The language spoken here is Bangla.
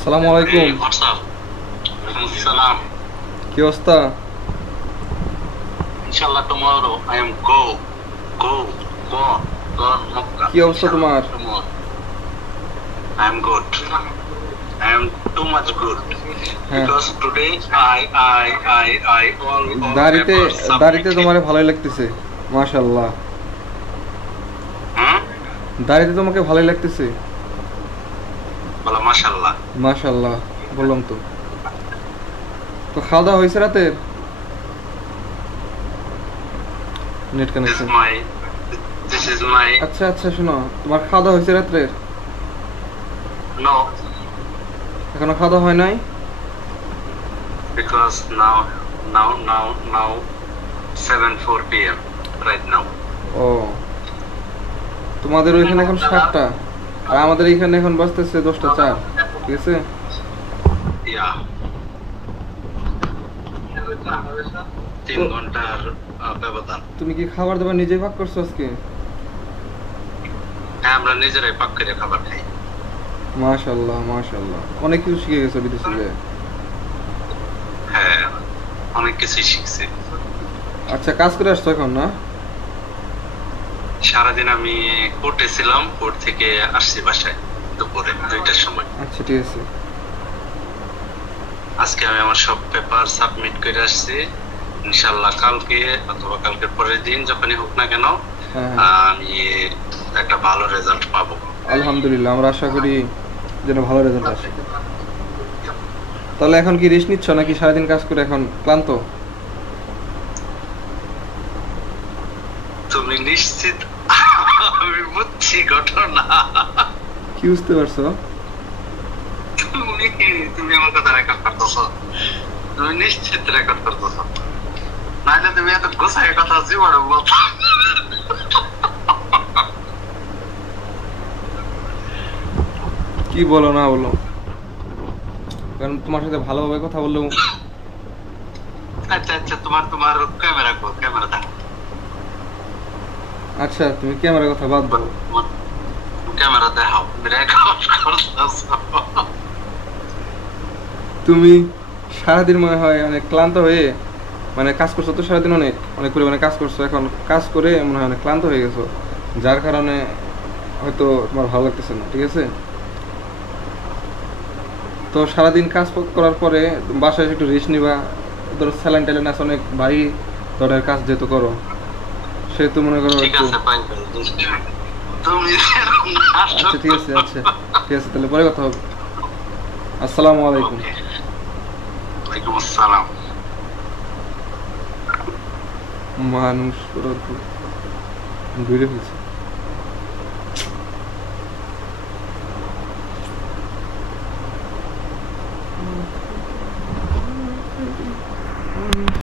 আসসালামু আলাইকুম। Hey, what's up? Walaikum salam. কি অবস্থা? Inshallah tomorrow I am go, go Makkah. কি অবস্থা Inshallah তোমার? tomorrow. I am good. I am too much good হ্যাঁ, because today I all দাড়িতে papers দাড়িতে submitted. তোমারে ভালোই লাগতেছে, মাশাআল্লাহ। হুম? দাড়িতে তোমাকে ভালোই লাগতেছে, বলো মাশাআল্লাহ। মাশাআল্লাহ। বললাম তো। তো খাওয়া দাওয়া হয়েছে রাতের? Net This is connection. my this is my আচ্ছা আচ্ছা, শোনো, তোমার খাওয়া দাওয়া হয়েছে রাত্রের? no এখনো খাওয়া দাওয়া হয় নাই? because now 7:04 p.m. right now. ও, তোমাদের ওইখানে এখন 7টা আর আমাদের এখানে এখন বাজতেছে 10টা 4, ঠিক আছে? Yeah. 3 ঘন্টার ব্যবধান। তুমি কি খাবার দাবার নিজেই পাক করছো আজকে? হ্যাঁ, আমরা নিজেরাই পাক করে খাবার খাই। মাশাআল্লাহ মাশাআল্লাহ, অনেক কিছু শিখে গেছো বিদেশে যেয়ে। হ্যাঁ, অনেক কিছুই শিখছি। আচ্ছা, কাজ করে আসছো এখন না? সারাদিন আমি কোর্টে ছিলাম, কোর্ট থেকে আসছি বাসায় দুপুরে 2টার সময়। আচ্ছা, ঠিক আছে। আজকে আমি আমার সব পেপার সাবমিট করে আসছি। ইনশাআল্লাহ কালকে অথবা কালকের পরের দিন যখনই হোক না কেন হ্যাঁ, আমি একটা ভালো রেজাল্ট পাবো। আলহামদুলিল্লাহ, আমরা আশা করি যেন ভালো রেজাল্ট আসে। তাহলে এখন কি রেস্ট নিচ্ছ নাকি সারাদিন কাজ করে এখন ক্লান্ত? তুমি নিশ্চিত? আমি বুঝছি ঘটনা। কি বুঝতে পারছো? তুমি আমার কথা রেকর্ড করতেছো, তুমি নিশ্চিত রেকর্ড করতেছো, নাহলে তুমি এত গোছায় কথা জীবনে বলতো। কি বলো না বলো, কারণ তোমার সাথে ভালোভাবে কথা বললেও। আচ্ছা আচ্ছা, তোমার তোমার ক্যামেরা কো, ক্যামেরা দেখো। আচ্ছা, তুমি ক্যামেরার কথা বাদ দাও। ক্যামেরা দেখাও, রেকর্ড করতেছো। তুমি সারাদিন মনে হয় অনেক ক্লান্ত হয়ে, মানে কাজ করছো তো সারাদিন, অনেক অনেক পরিমাণে কাজ করছো, এখন কাজ করে মনে হয় অনেক ক্লান্ত হয়ে গেছো, যার কারণে হয়তো তোমার ভালো লাগতেছে না, ঠিক আছে? তো সারাদিন কাজ করার পরে বাসায় এসে একটু রেস্ট নিবা। ধরো স্যালাইন ট্যালাইন আছে, অনেক ভারী ধরনের কাজ যেহেতু করো, সেহেতু মনে করো ঠিক একটু। আছে, পাই তুমি আচ্ছা, ঠিক আছে, আচ্ছা ঠিক আছে, তাহলে পরে কথা হবে। আসসালামু আলাইকুম। ওয়ালাইকুম আসসালাম। মানুষ ওরা তো দূরে ফেলছে।